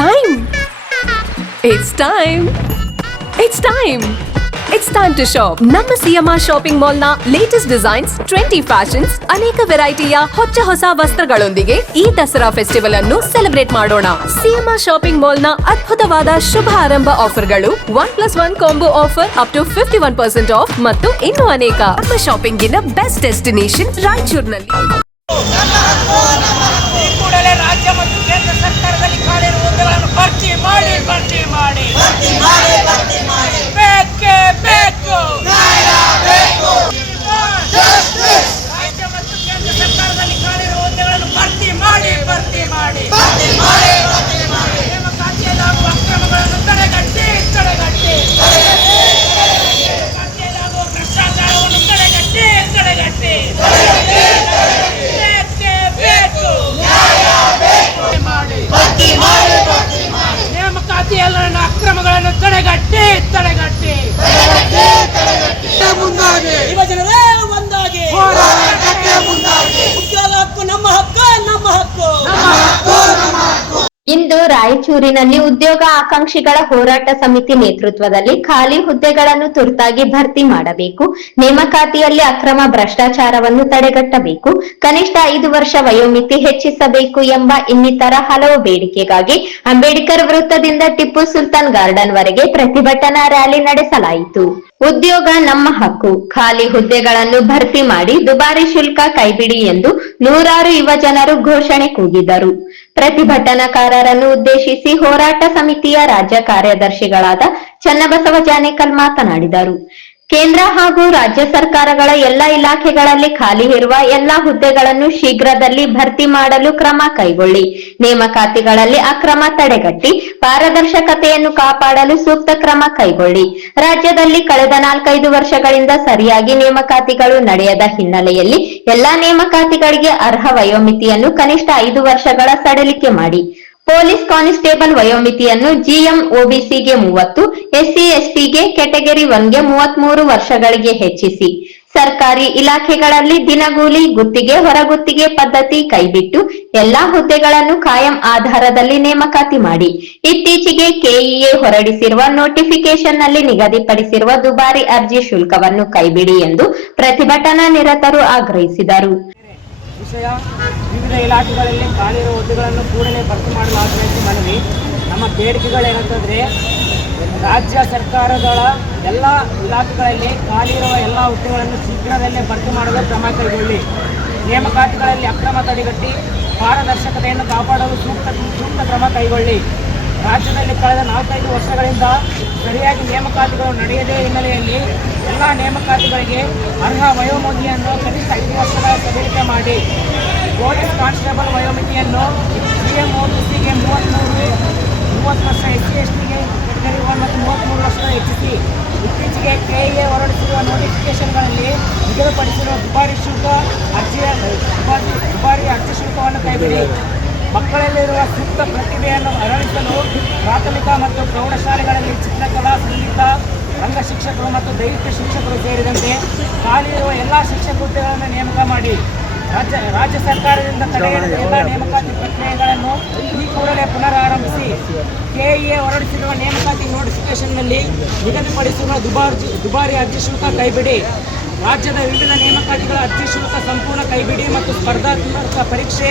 time. It's time. It's time. It's time to shop. ನಮ್ಮ CMR shopping mall ನ latest designs, trendy fashions, ಅನೇಕ ವೆರೈಟಿಯ ಹೊಸ ವಸ್ತ್ರಗಳೊಂದಿಗೆ ಈ ದಸರಾ ಫೆಸ್ಟಿವಲ್ ಅನ್ನು ಸೆಲೆಬ್ರೇಟ್ ಮಾಡೋಣ. ಸಿಎಂಆರ್ ಶಾಪಿಂಗ್ ಮಾಲ್ ನ ಅದ್ಭುತವಾದ ಶುಭ ಆರಂಭ ಆಫರ್ಗಳು 1+1 combo offer up to 51% off ಮತ್ತು ಇನ್ನೂ ಅನೇಕ. ನಮ್ಮ ಶಾಪಿಂಗ್ ಗಿನ ಬೆಸ್ಟ್ ಡೆಸ್ಟಿನೇಷನ್ ರಾಯಚೂರಿನಲ್ಲಿ. ರಾಜ್ಯ ಮತ್ತು ಕೇಂದ್ರ ಸರ್ಕಾರದಲ್ಲಿ ಖಾಲಿರುವ ಹುದ್ದೆಗಳನ್ನು ಭರ್ತಿ ಮಾಡಿ ಬೇಕೇ ಬೇಕು. ರಾಜ್ಯ ಮತ್ತು ಕೇಂದ್ರ ಸರ್ಕಾರದಲ್ಲಿ ಖಾಲಿರುವ ಹುದ್ದೆಗಳನ್ನು ಭರ್ತಿ ಮಾಡಿ ನೇಮಕಾತಿಯಲ್ಲಿ ಆಗುವ ಅಕ್ರಮಗಳನ್ನು ತಡೆಗಟ್ಟಿ ನೇಮಕಾತಿಯಲ್ಲಿ ಆಗುವ ಭ್ರಷ್ಟಾಚಾರವನ್ನು ತಡೆಗಟ್ಟಿ ನೇಮಕಾತಿಯಲ್ಲಿನ ಅಕ್ರಮಗಳನ್ನು ತಡೆಗಟ್ಟಿ ಯುವಜನರೇ ಒಂದಾಗಿ ಉದ್ಯೋಗ ಹಕ್ಕು ನಮ್ಮ ಹಕ್ಕು. ಇಂದು ರಾಯಚೂರಿನಲ್ಲಿ ಉದ್ಯೋಗ ಆಕಾಂಕ್ಷಿಗಳ ಹೋರಾಟ ಸಮಿತಿ ನೇತೃತ್ವದಲ್ಲಿ ಖಾಲಿ ಹುದ್ದೆಗಳನ್ನು ತುರ್ತಾಗಿ ಭರ್ತಿ ಮಾಡಬೇಕು, ನೇಮಕಾತಿಯಲ್ಲಿ ಅಕ್ರಮ ಭ್ರಷ್ಟಾಚಾರವನ್ನು ತಡೆಗಟ್ಟಬೇಕು, ಕನಿಷ್ಠ 5 ವರ್ಷ ವಯೋಮಿತಿ ಹೆಚ್ಚಿಸಬೇಕು ಎಂಬ ಇನ್ನಿತರ ಹಲವು ಬೇಡಿಕೆಗಾಗಿ ಅಂಬೇಡ್ಕರ್ ವೃತ್ತದಿಂದ ಟಿಪ್ಪು ಸುಲ್ತಾನ್ ಗಾರ್ಡನ್ ವರೆಗೆ ಪ್ರತಿಭಟನಾ ರ್ಯಾಲಿ ನಡೆಸಲಾಯಿತು. ಉದ್ಯೋಗ ನಮ್ಮ ಹಕ್ಕು, ಖಾಲಿ ಹುದ್ದೆಗಳನ್ನು ಭರ್ತಿ ಮಾಡಿ ದುಬಾರಿ ಶುಲ್ಕ ಕೈಬಿಡಿ ಎಂದು ನೂರಾರು ಯುವ ಜನರು ಘೋಷಣೆ ಕೂಗಿದರು. ಪ್ರತಿಭಟನಾಕಾರರನ್ನು ಉದ್ದೇಶಿಸಿ ಹೋರಾಟ ಸಮಿತಿಯ ರಾಜ್ಯ ಕಾರ್ಯದರ್ಶಿಗಳಾದ ಚನ್ನಬಸವ ಜಾನೇಕಲ್ ಮಾತನಾಡಿದರು. ಕೇಂದ್ರ ಹಾಗೂ ರಾಜ್ಯ ಸರ್ಕಾರಗಳ ಎಲ್ಲಾ ಇಲಾಖೆಗಳಲ್ಲಿ ಖಾಲಿ ಇರುವ ಎಲ್ಲಾ ಹುದ್ದೆಗಳನ್ನು ಶೀಘ್ರದಲ್ಲಿ ಭರ್ತಿ ಮಾಡಲು ಕ್ರಮ ಕೈಗೊಳ್ಳಿ, ನೇಮಕಾತಿಗಳಲ್ಲಿ ಅಕ್ರಮ ತಡೆಗಟ್ಟಿ ಪಾರದರ್ಶಕತೆಯನ್ನು ಕಾಪಾಡಲು ಸೂಕ್ತ ಕ್ರಮ ಕೈಗೊಳ್ಳಿ. ರಾಜ್ಯದಲ್ಲಿ ಕಳೆದ 4-5 ವರ್ಷಗಳಿಂದ ಸರಿಯಾಗಿ ನೇಮಕಾತಿಗಳು ನಡೆಯದ ಹಿನ್ನೆಲೆಯಲ್ಲಿ ಎಲ್ಲಾ ನೇಮಕಾತಿಗಳಿಗೆ ಅರ್ಹ ವಯೋಮಿತಿಯನ್ನು ಕನಿಷ್ಠ 5 ವರ್ಷಗಳ ಸಡಿಲಿಕೆ ಮಾಡಿ. ಪೊಲೀಸ್ ಕಾನ್ಸ್ಟೇಬಲ್ ವಯೋಮಿತಿಯನ್ನು ಜಿಎಂ ಒಬಿಸಿಗೆ 30, ಎಸ್ಸಿ ಎಸ್ಟಿಗೆ ಕೆಟಗರಿ 1ಗೆ 33 ವರ್ಷಗಳಿಗೆ ಹೆಚ್ಚಿಸಿ. ಸರ್ಕಾರಿ ಇಲಾಖೆಗಳಲ್ಲಿ ದಿನಗೂಲಿ, ಗುತ್ತಿಗೆ, ಹೊರಗುತ್ತಿಗೆ ಪದ್ಧತಿ ಕೈಬಿಟ್ಟು ಎಲ್ಲಾ ಹುದ್ದೆಗಳನ್ನು ಕಾಯಂ ಆಧಾರದಲ್ಲಿ ನೇಮಕಾತಿ ಮಾಡಿ. ಇತ್ತೀಚೆಗೆ ಕೆಇಎ ಹೊರಡಿಸಿರುವ ನೋಟಿಫಿಕೇಶನ್ ನಲ್ಲಿ ನಿಗದಿಪಡಿಸಿರುವ ದುಬಾರಿ ಅರ್ಜಿ ಶುಲ್ಕವನ್ನು ಕೈಬಿಡಿ ಎಂದು ಪ್ರತಿಭಟನಾ ನಿರತರು ಆಗ್ರಹಿಸಿದರು. ವಿವಿಧ ಇಲಾಖೆಗಳಲ್ಲಿ ಖಾಲಿರುವ ಹುದ್ದೆಗಳನ್ನು ಕೂಡಲೇ ಭರ್ತಿ ಮಾಡಲಾಗುವಂತೆ ಮನವಿ. ನಮ್ಮ ಬೇಡಿಕೆಗಳೇನಂತಂದರೆ, ರಾಜ್ಯ ಸರ್ಕಾರಗಳ ಎಲ್ಲ ಇಲಾಖೆಗಳಲ್ಲಿ ಖಾಲಿಯಿರುವ ಎಲ್ಲ ಹುದ್ದೆಗಳನ್ನು ಶೀಘ್ರದಲ್ಲೇ ಭರ್ತಿ ಮಾಡಲು ಕ್ರಮ ಕೈಗೊಳ್ಳಿ. ನೇಮಕಾತಿಗಳಲ್ಲಿ ಅಕ್ರಮ ತಡೆಗಟ್ಟಿ ಪಾರದರ್ಶಕತೆಯನ್ನು ಕಾಪಾಡಲು ಸೂಕ್ತ ಕ್ರಮ ಕೈಗೊಳ್ಳಿ. ರಾಜ್ಯದಲ್ಲಿ ಕಳೆದ 4-5 ವರ್ಷಗಳಿಂದ ಸರಿಯಾಗಿ ನೇಮಕಾತಿಗಳು ನಡೆಯದೇ ಹಿನ್ನೆಲೆಯಲ್ಲಿ ಎಲ್ಲ ನೇಮಕಾತಿಗಳಿಗೆ ಅರ್ಹ ವಯೋಮಿತಿಯನ್ನು ಕನಿಷ್ಠ 5 ವರ್ಷಗಳ ಸಡಿಲಿಕೆ ಮಾಡಿ. ಪೊಲೀಸ್ ಕಾನ್ಸ್ಟೇಬಲ್ ವಯೋಮಿತಿಯನ್ನು ಸಿಎಂ ಒಬಿಸಿಗೆ 30 ವರ್ಷ, ಎಸ್ಸಿ ಎಸ್ಟಿಗೆ ಕೆಟಗರಿ 1 ಮತ್ತು 33 ವರ್ಷ ಹೆಚ್ಚಿಸಿ. ಇತ್ತೀಚೆಗೆ ಕೆಇಎ ಹೊರಡಿಸಿರುವ ನೋಟಿಫಿಕೇಶನ್ಗಳಲ್ಲಿ ನಿಗದಿಪಡಿಸಿರುವ ದುಬಾರಿ ಅರ್ಜಿ ಶುಲ್ಕವನ್ನು ಕೈಬಿಡಿ. ಮಕ್ಕಳಲ್ಲಿರುವ ಸೂಕ್ತ ಪ್ರತಿಭೆಯನ್ನು ಅರಳಿಸಲು ಪ್ರಾಥಮಿಕ ಮತ್ತು ಪ್ರೌಢಶಾಲೆಗಳಲ್ಲಿ ಚಿತ್ರಕಲಾ, ಸಂಗೀತ, ರಂಗ ಶಿಕ್ಷಕರು ಮತ್ತು ದೈಹಿಕ ಶಿಕ್ಷಕರು ಸೇರಿದಂತೆ ಖಾಲಿ ಇರುವ ಎಲ್ಲ ಶಿಕ್ಷಕ ಹುದ್ದೆಗಳನ್ನು ನೇಮಕ ಮಾಡಿ. ರಾಜ್ಯ ಸರ್ಕಾರದಿಂದ ತಡೆಹಿಡಿದ ಎಲ್ಲ ನೇಮಕಾತಿ ಪ್ರಕ್ರಿಯೆಗಳನ್ನು ಈ ಕೂಡಲೇ ಪುನರಾರಂಭಿಸಿ. ಕೆಇಎ ಹೊರಡಿಸಿರುವ ನೇಮಕಾತಿ ನೋಟಿಫಿಕೇಶನ್ನಲ್ಲಿ ನಿಗದಿಪಡಿಸಿರುವ ದುಬಾರಿ ಅರ್ಜಿ ಶುಲ್ಕ ಕೈಬಿಡಿ. ರಾಜ್ಯದ ವಿವಿಧ ನೇಮಕಾತಿಗಳ ಅರ್ಜಿ ಶುಲ್ಕ ಸಂಪೂರ್ಣ ಕೈಬಿಡಿ ಮತ್ತು ಸ್ಪರ್ಧಾತ್ಮಕ ಪರೀಕ್ಷೆ,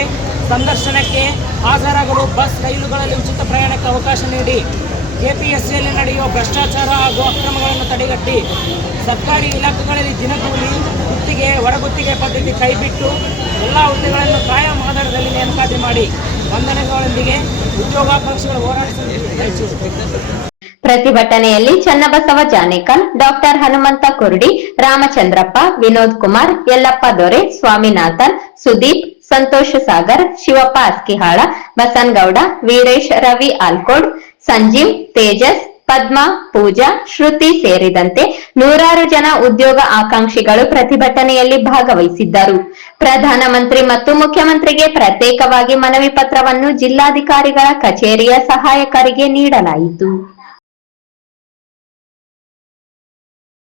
ಸಂದರ್ಶನಕ್ಕೆ ಹಾಜರಾಗಲು ಬಸ್, ರೈಲುಗಳಲ್ಲಿ ಉಚಿತ ಪ್ರಯಾಣಕ್ಕೆ ಅವಕಾಶ ನೀಡಿ. ಕೆಪಿಎಸ್ಸಿಯಲ್ಲಿ ನಡೆಯುವ ಭ್ರಷ್ಟಾಚಾರ ಹಾಗೂ ಅಕ್ರಮಗಳನ್ನು ತಡೆಗಟ್ಟಿ. ಸರ್ಕಾರಿ ಇಲಾಖೆಗಳಲ್ಲಿ ದಿನಗೂಲಿ, ಗುತ್ತಿಗೆ, ಹೊರಗುತ್ತಿಗೆ ಪದ್ಧತಿ ಕೈಬಿಟ್ಟು ಎಲ್ಲ ಹುದ್ದೆಗಳನ್ನು ಕಾಯಂ ಆಧಾರದಲ್ಲಿ ನೇಮಕಾತಿ ಮಾಡಿ. ವಂದನೆಗಳೊಂದಿಗೆ ಉದ್ಯೋಗಾಕಾಂಕ್ಷಿಗಳ ಹೋರಾಟ ಸಮಿತಿ. ಪ್ರತಿಭಟನೆಯಲ್ಲಿ ಚನ್ನಬಸವ ಜಾನೇಕಲ್, ಡಾಕ್ಟರ್ ಹನುಮಂತ ಕುರ್ಡಿ, ರಾಮಚಂದ್ರಪ್ಪ, ವಿನೋದ್ ಕುಮಾರ್, ಯಲ್ಲಪ್ಪ ದೊರೆ, ಸ್ವಾಮಿನಾಥನ್, ಸುದೀಪ್, ಸಂತೋಷ ಸಾಗರ್, ಶಿವಪ್ಪ ಅಸ್ಕಿಹಾಳ, ಬಸನಗೌಡ, ವೀರೇಶ್, ರವಿ ಆಲ್ಕೋಡ್, ಸಂಜೀವ್, ತೇಜಸ್, ಪದ್ಮಾ, ಪೂಜಾ, ಶ್ರುತಿ ಸೇರಿದಂತೆ ನೂರಾರು ಜನ ಉದ್ಯೋಗ ಆಕಾಂಕ್ಷಿಗಳು ಪ್ರತಿಭಟನೆಯಲ್ಲಿ ಭಾಗವಹಿಸಿದ್ದರು. ಪ್ರಧಾನಮಂತ್ರಿ ಮತ್ತು ಮುಖ್ಯಮಂತ್ರಿಗೆ ಪ್ರತ್ಯೇಕವಾಗಿ ಮನವಿ ಪತ್ರವನ್ನು ಜಿಲ್ಲಾಧಿಕಾರಿಗಳ ಕಚೇರಿಯ ಸಹಾಯಕರಿಗೆ ನೀಡಲಾಯಿತು.